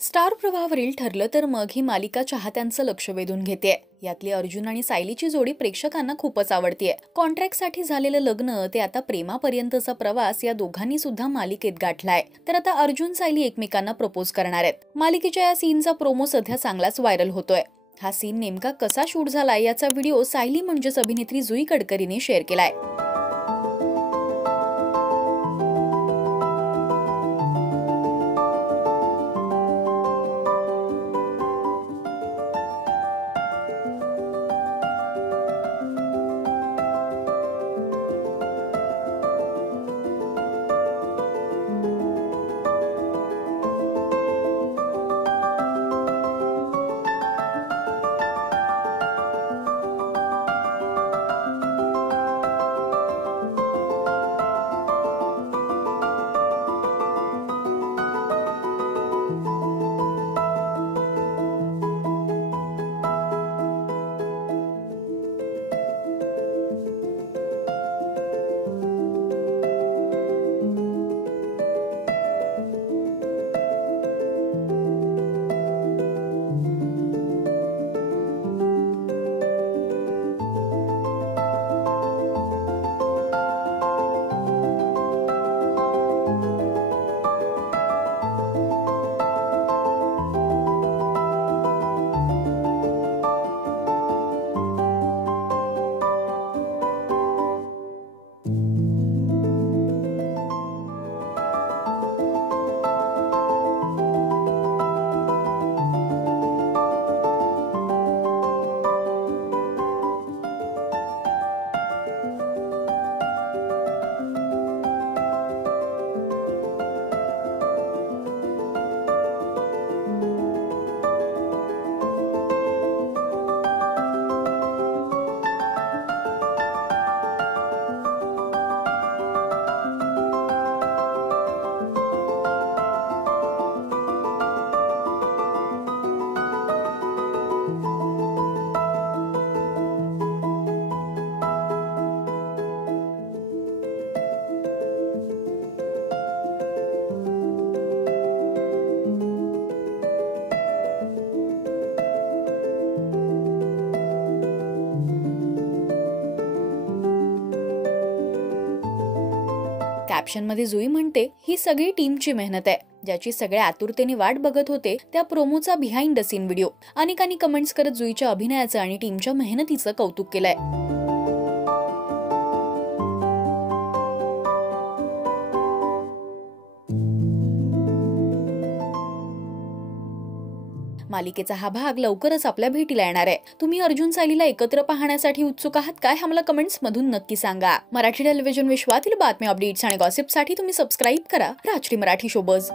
Star प्रवाहावरील ठरलं तर मग ही मालिका चाहत्यांचं लक्ष वेधून घेतेय। यातली अर्जुन आणि सायलीची जोडी प्रेक्षकांना खूपच आवडतीये। कॉन्ट्रॅक्टसाठी झालेलं लग्न ते आता प्रेमापर्यंतचा प्रवास या दोघांनी सुद्धा मालिकेत गाठलाय। तर आता अर्जुन सायली एकमेकांना प्रपोज करणार आहेत। मालिकेच्या या सीनचा प्रोमो सध्या चांगलाच व्हायरल होतोय। हा सीन नेमका कसा शूट झालाय याचा व्हिडिओ सायली म्हणजेच अभिनेत्री जुई कडकरीने शेअर केलाय। कॅप्शनमध्ये जुई म्हणते, ही सगळी टीमची मेहनत आहे, ज्याची सगळ्या आतुरतेने वाट बघत होते। त्या प्रोमोचा बिहाइंड द सीन व्हिडिओ अनेकांनी कमेंट्स करत जुईच्या अभिनयाचं आणि टीमच्या मेहनतीचं कौतुक केलंय। मालिकेचा हा भाग लवकरच आपल्या भेटीला येणार आहे। तुम्ही अर्जुन सायलीला एकत्र पाहण्यासाठी उत्सुक आहात काय? आम्हाला कमेंट्स मधून नक्की सांगा। मराठी टेलिव्हिजन विश्वातील बातम्या, अपडेट्स आणि गॉसिपसाठी तुम्ही सबस्क्राइब करा राजश्री मराठी शोबज।